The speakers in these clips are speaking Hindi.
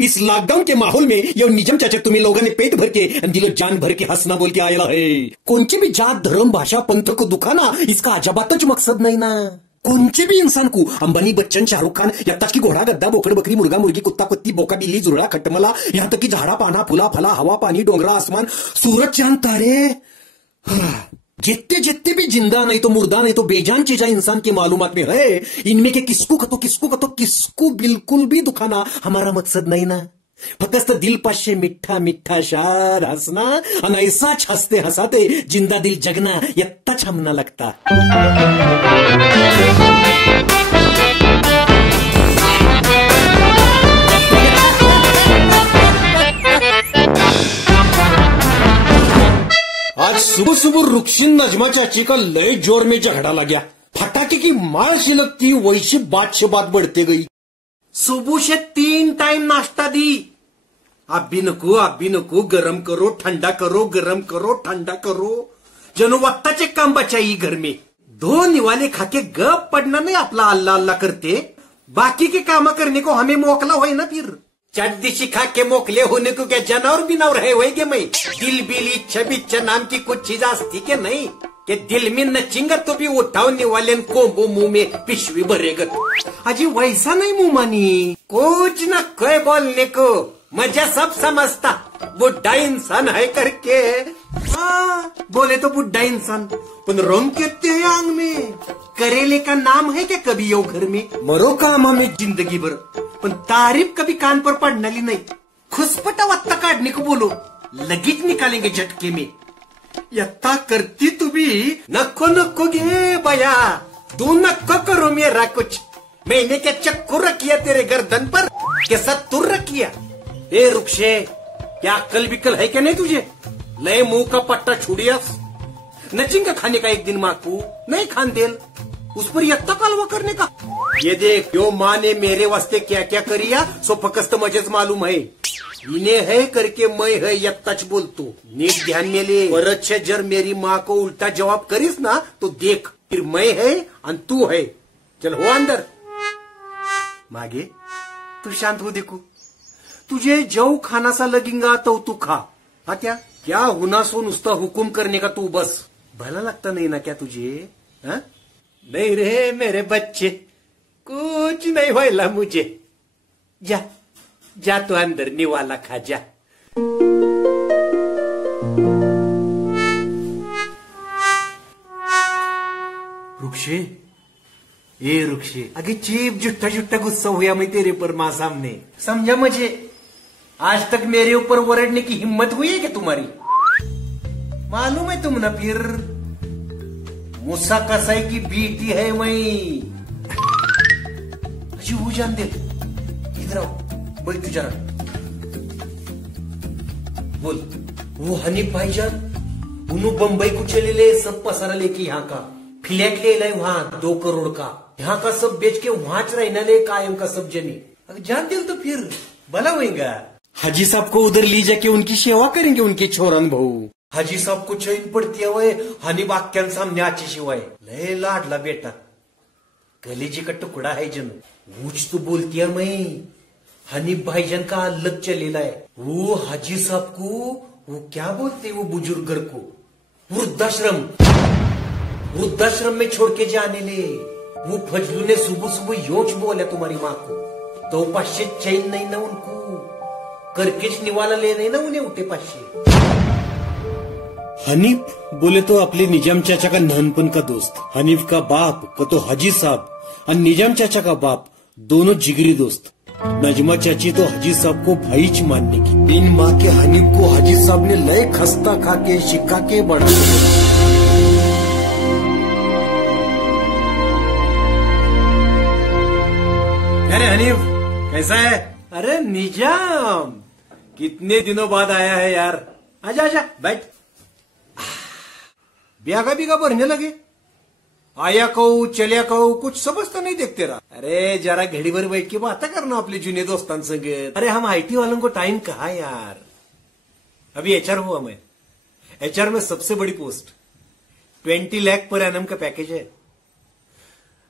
इस लॉकडाउन के माहौल में ये निजम चाचा तुम्ही लोकांनी पेट भर के दिलो जान भर के हंसना बोल के आयला है। कोणची भी जात धर्म भाषा पंथ को दुखाना इसका अजाबातच मकसद नहीं ना। कोणचे भी इंसान को अंबानी बच्चन शाहरुख खान या तक की घोड़ा गद्दा बोकड बकरी मुर्गा मुर्गी कुत्ता कुत्ती बोका बिल्ली जुरड़ा खटमला यहाँ तक की झाड़ा पाना फुला फला हवा पानी डोंगरा आसमान सूरज चांद तारे जितने जितने भी जिंदा नहीं तो मुर्दा नहीं तो बेजान चीजा इंसान की मालूमात में है, इनमें के किसको बिल्कुल भी दुखाना हमारा मकसद नहीं ना। फक्त दिल पाशे मिठा मिठा शार हंसना आणि ऐसाच हंसते हंसाते जिंदा दिल जगना यत्ताच हमना लगता। आज सुबह सुबह रुक्सिन नजमा चाची का लय जोर में झगड़ा लग गया। फटाके की मार छिलकती वैसी बात से बात बढ़ते गई। सुबह से 3 टाइम नाश्ता दी, अब भी नको गरम करो ठंडा करो गरम करो ठंडा करो, जनो वत्ताचे काम बचाई घर में। 2 निवाले खाके गप पड़ना नहीं अपना अल्लाह अल्लाह करते, बाकी के काम करने को हमें मोकला हो ना। फिर चड्डी खा के मोकले होने को क्या जानवर बिनावर है वही मैं। दिल बिल इच्छा बिच्छा नाम की कुछ चीज आती के नहीं कि दिल में नचिंगा तो भी उठाने वाले को मुंह में पिशवी भरेगा। अजी वैसा नहीं मुंह मानी, कुछ न कोई बोलने को मजा सब समझता, बुढ़ा इंसान है करके। हाँ बोले तो बुढ़ा इंसान, उन रंग कहते हैं आंग में। करेले का नाम है क्या कभी यो घर में, मरो काम हमें जिंदगी भर, पण तारीफ कभी कान पर पड़ने ली नहीं। खुशपटा वत्ता काटने को बोलो लगीच निकालेंगे झटके में। यत्ता करती तू भी नको नको गे बया, तू नको करो मेरा कुछ। मैंने क्या चक्कू रखिया तेरे गर्दन पर, कैसा तुर रखिया। ए रुक्षे क्या अक्कल बिक्कल है क्या नहीं तुझे? लय मुंह का पट्टा छुड़ियास, नचिंगा खाने का एक दिन माँ को नहीं खान देल, उस पर यत्ता कालवा करने का। ये देख यो माँ ने मेरे वास्ते क्या क्या करिया सो फकस्त मजेच मालूम है। इन्हें है करके मैं है यत्ताच बोलतो, नीट ध्यान में ले। परत से जर मेरी माँ को उल्टा जवाब करीस ना तो देख फिर मैं है और तू है। चल हो अंदर। मागे तू शांत हो, देखो तुझे जो खाना सा लगेगा तो तू खा। हाँ क्या होना सो नुसता हुकुम करने का तू बस, भला लगता नहीं ना क्या तुझे? हा? नहीं रे मेरे बच्चे, कुछ नहीं होइला मुझे। जा जा तो अंदर निवाला खा जा। रुक्षे ए रुक्षे, अगे चीप जुट्टा जुट्टा गुस्सा हुआ मैं तेरे पर मां सामने, समझा मुझे? आज तक मेरे ऊपर वरड़ने की हिम्मत हुई है क्या तुम्हारी? मालूम है तुम ना फिर मूसा कसाई की बेटी है मैं। अजी वो जान दे, इधर आओ बैठ तू जरा। बोल वो हनीफ भाईजान उन्होंने बंबई को चले ले सब पसारा लेके यहाँ का फ्लैट ले लाए वहां 2 करोड़ का, यहाँ का सब बेच के वहां रहना ले कायम का सब जमी। अगर जान दिल तो फिर भला होगा। हाजी साहब को उधर ले जाके उनकी सेवा करेंगे उनके छोरन बहू। हाजी साहब को चैन पड़ती है हनी वाक्यान सामने आची शिवाय लय लाडला बेटा, कलेजी का टुकड़ा है जन। वूच तो बोलती है मैं हनीफ भाईजान का अलग चलेला है। वो हाजी साहब को वो क्या बोलते वो बुजुर्गर को वृद्धाश्रम में छोड़ के जाने ले। वो फजलू ने सुबह सुबह योच बोला तुम्हारी माँ को, तो पाशे चैन नहीं ना उनको, करकेच निवाला ले नहीं ना उन्हें उठे पाशे। हनीफ बोले तो अपने निजाम चाचा का नहनपन का दोस्त, हनीफ का बाप का तो हाजी साहब और निजाम चाचा का बाप दोनों जिगरी दोस्त। नजमा चाची तो हाजी साहब को भाईच मानने की, 3 माह के हनीफ को हाजी साहब ने लय खस्ता खा के शिक्का के बढ़ा। अरे हनीफ कैसा है? अरे निजाम कितने दिनों बाद आया है यार, आजा आजा बैठ। ब्यागा बीगा भरने लगे, आया कहू चलिया कहू कुछ समझता नहीं देखते रहा। अरे जरा घड़ी भर बैठ के बात करना अपने जूने दोस्तान संग। अरे हम आईटी वालों को टाइम कहा यार, अभी एचआर हुआ मैं, एचआर में सबसे बड़ी पोस्ट, 20 लाख पर एनम का पैकेज है।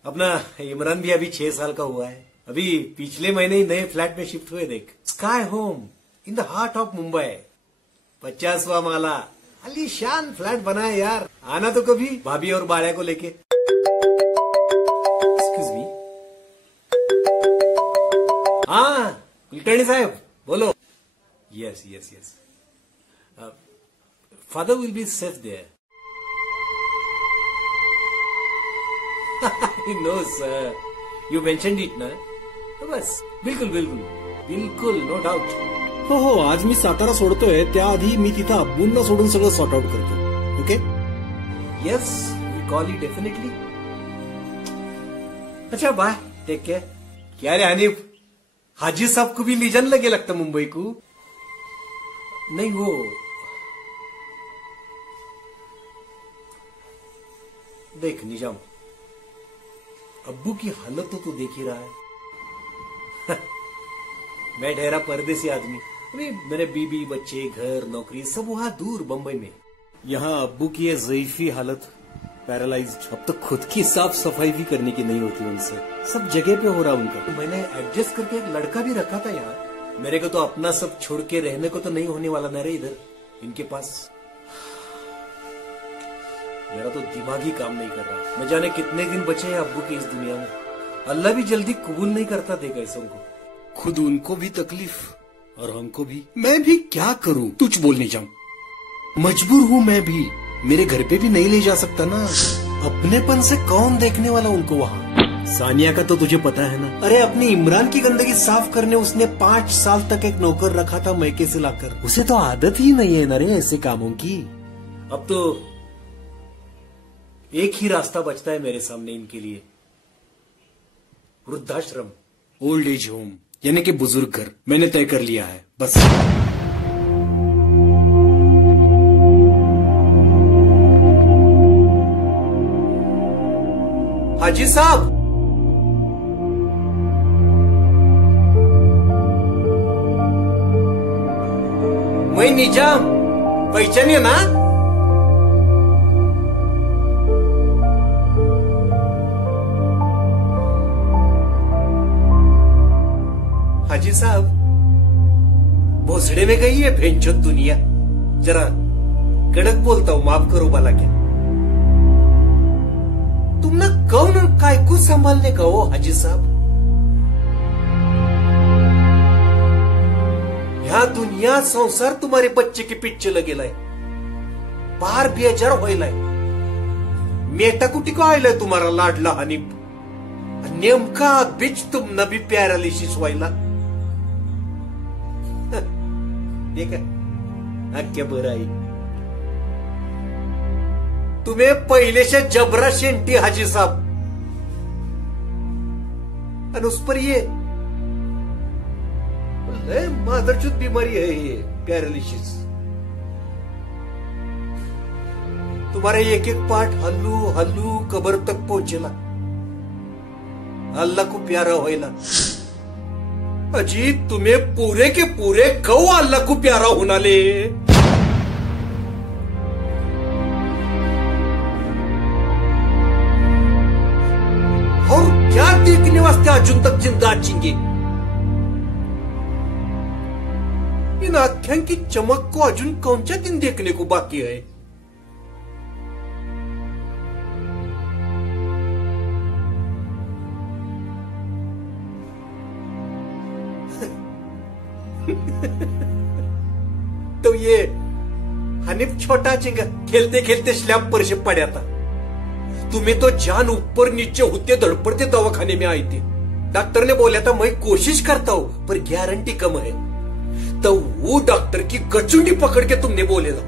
अपना इमरान भी अभी 6 साल का हुआ है, अभी पिछले महीने ही नए फ्लैट में शिफ्ट हुए देख, sky home in the heart of Mumbai, 50वां माला, आलीशान फ्लैट बना है यार। आना तो कभी भाभी और बाड़िया को लेके। Excuse me. हाँ कुलकर्णी साहब बोलो। Yes yes yes, father will be safe there. No sir, you mentioned it ना, तो बस बिलकुल बिलकुल बिलकुल, नो डाऊट। हो, आज मी सातारा सोडतोय त्याआधी मी तिथं अब्बूंना सोडून सगळं सॉर्ट आउट करतो. Okay? Yes, we call you definitely. अच्छा बाय, टेक केयर. क्या रे हनीफ, हाजी साहब को भी लीजन लगे लगता मुंबई को. नहीं वो देख निजाम, अब्बू की हालत तो तू देख ही रहा है. मैं ठहरा परदेसी आदमी, अभी मेरे बीबी बच्चे घर नौकरी सब वहां दूर बंबई में. यहाँ अब्बू की ये ज़ईफी हालत, पैरालाइज्ड. अब तो खुद की साफ सफाई भी करने की नहीं होती उनसे, सब जगह पे हो रहा उनका. तो मैंने एडजस्ट करके एक लड़का भी रखा था यार. मेरे को तो अपना सब छोड़ के रहने को तो नहीं होने वाला ना रे इधर इनके पास. मेरा तो दिमाग ही काम नहीं कर रहा. न जाने कितने दिन बचे हैं अब्बू की इस दुनिया में. अल्लाह भी जल्दी कबूल नहीं करता देगा ऐसों को. खुद उनको भी तकलीफ और हमको भी. मैं भी क्या करूं, तुझ बोलने जाऊं. मजबूर हूं मैं भी. मेरे घर पे भी नहीं ले जा सकता ना. अपनेपन से कौन देखने वाला उनको वहां. सानिया का तो तुझे पता है ना. अरे अपनी इमरान की गंदगी साफ करने उसने 5 साल तक एक नौकर रखा था मैके से लाकर. उसे तो आदत ही नहीं है ना रे ऐसे कामों की. अब तो एक ही रास्ता बचता है मेरे सामने इनके लिए, वृद्धाश्रम, ओल्ड एज होम, यानी कि बुजुर्ग घर. मैंने तय कर लिया है बस. हाजी साहब, मैं निजाम, पहचानिए ना. हाजी साहब, भोसड़े में गई है भेंचोद दुनिया. जरा कड़क बोलता हूं, माफ करो बाला. क्या तुम ना कौन काय को संभालने का हो हाजी साहब. ह्या दुनिया संसार तुम्हारे बच्चे के पीछे लगेलाय. पार बेजार व्हायलाय. मेटा कुटी को आयलाय तुम्हारा लाडला हनीफ. नेमका बीच तुम नबी पॅरालिसिस व्हायला. देखा क्या बराई. तुम्हें पहले से जबरा शेंटी हाजी साहब, और उस पर ये मादरचोद बीमारी है, ये पैरालिसिस. तुम्हारा एक एक पार्ट हल्लू हल्लू कबर तक पहुंचेला. अल्लाह को प्यारा होएला. अजी तुम्हें पूरे के पूरे कौ अल्लाह को प्यारा होना ले. और क्या देखने वास्ते अजून तक जिंदा आचेंगे. इन आख्यान की चमक को अजून कौन सा दिन देखने को बाकी है. तो ये हनीफ छोटा चिंगा खेलते खेलते स्लैब पर से पड़ा था. तुम्हें तो जान ऊपर नीचे होते धड़पड़ते दवाखाने में आई थी. डॉक्टर ने बोला था मैं कोशिश करता हूं पर गारंटी कम है. तो वो डॉक्टर की गचुंडी पकड़ के तुमने बोले था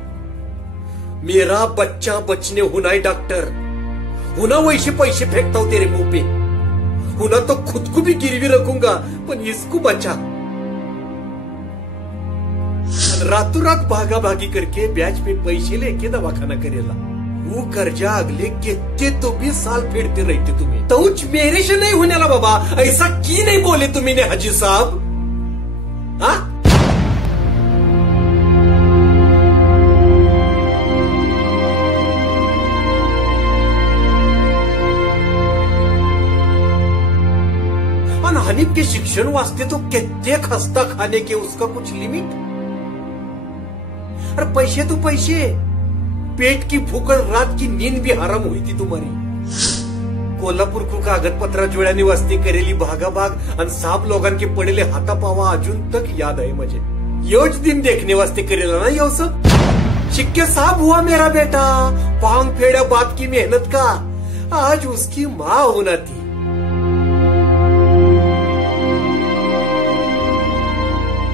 मेरा बच्चा बचने होना है डॉक्टर. होना वैसे पैसे फेंकता हूं तेरे मुंह पे. होना तो खुद को भी गिरवी रखूंगा पर इसको बचा. रातों रात भागा भागी करके ब्याज पे पैसे लेके दवाखाना करेला. वो कर्जा अगले कितने तो 20 साल फेरते रहते तुम्हें. तो मेरे से नहीं होने वाला बाबा. ऐसा की नहीं बोले तुमने हाजी साहब. हाँ हनीफ के शिक्षण वास्ते तो कितने खस्ता खाने के, उसका कुछ लिमिट। और पैसे तो पैसे, पेट की भूख और रात की नींद भी हराम हुई थी तुम्हारी। कोल्हापूर को कागद पत्रा जोड्याने वास्ते करेली भागाभाग आणि साप लोगों के पडेले हातापावा अजून तक याद है मुझे। योज दिन देखने वास्ते करेला ना यो सब। शिक्के साफ हुआ मेरा बेटा, पांग फेड़ा बाप की मेहनत का, आज उसकी माँ होना थी।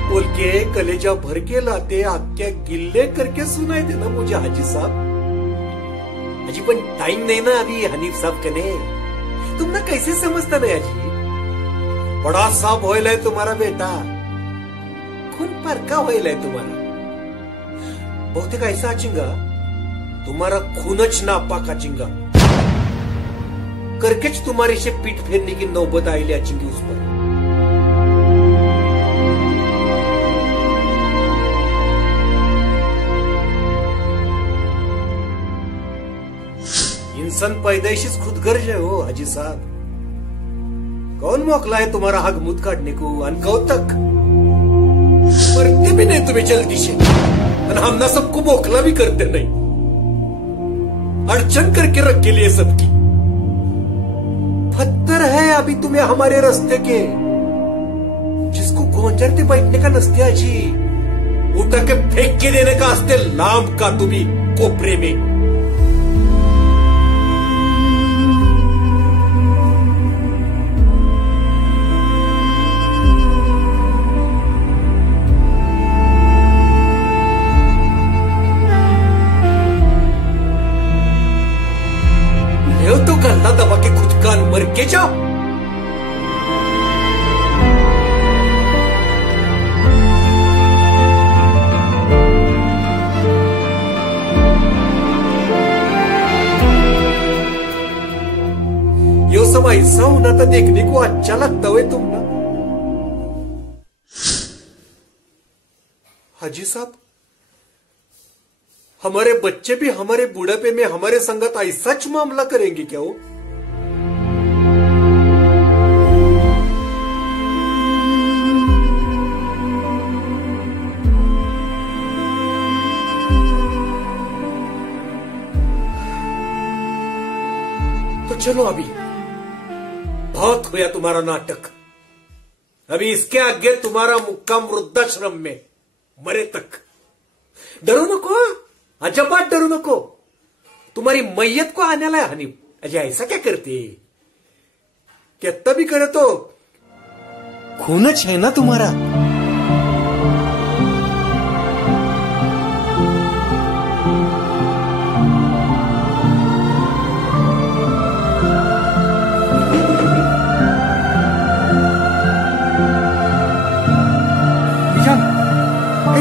बोल के कलेजा भर के लाते आख्या गिल्ले करके सुनाई देना मुझे हाजी साहब। अजी पण टाइम नहीं ना अभी हनीफ साहब कने, तुम ना कैसे समझता नहीं अजी। बड़ा साहब होइला तुम्हारा बेटा, खून पर का होइला तुम्हारा। बहुतेक ऐसा आचिंगा तुम्हारा खूनच नापाक आचिंगा, करकेच तुम्हारी से पीठ फेरने की नौबत आईली आचिंगी उस पर। इंसान पैदाइशीच खुदगर्ज है हो हाजी साहब। कौन मोकला है तुम्हारा हक मुद काटने को, अनकौ तक मरते भी नहीं तुम्हें जल्दी से, हम ना सबको मोकला भी करते नहीं, अड़चन करके रख के लिए सबकी। पत्थर है अभी तुम्हें हमारे रास्ते के, जिसको गोंजरते बैठने का नस्ते अजी, उठा के फेंक के देने का हस्ते लाम का तुम्ही कोपरे में। तो गल्ला दबा के खुद कान मर के जाओ। यो सब ऐसा होना था देखने को अच्छा लगता है तुम ना हाजी साहब। हमारे बच्चे भी हमारे बुढ़ापे में हमारे संगत ऐसा मामला करेंगे क्या वो? तो चलो अभी बहुत हुआ तुम्हारा नाटक, अभी इसके आगे तुम्हारा मुक्काम वृद्धाश्रम में मरे तक। डरो नको, अजबात डरू नको, तुम्हारी मैयत को आने वाला है हनीफ। अजय ऐसा क्या करते, कितना भी करे तो खूनच है ना तुम्हारा।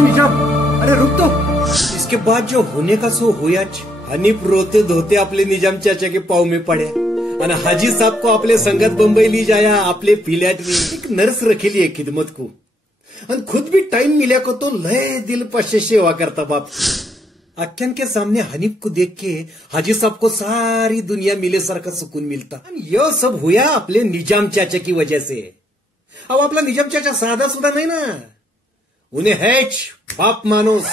निजाम, अरे रुक तो। इसके बाद जो होने का सो होयाच। हनीफ रोते धोते आपले निजाम चाचा के पाव में पड़े और हाजी साहब को आपले संगत बंबई ली जाया। आपले फ्लैट में एक नर्स रखेली है खिदमत को, और खुद भी टाइम मिला को तो लय दिल पशे सेवा करता बाप। अख्यान के सामने हनीफ को देख के हाजी साहब को सारी दुनिया मिले सर का सुकून मिलता। यह सब हुआ आपले निजाम चाचा की वजह से। अब आपला निजाम चाचा साधा सुधा नहीं ना, उन्हें हैच बाप मानुस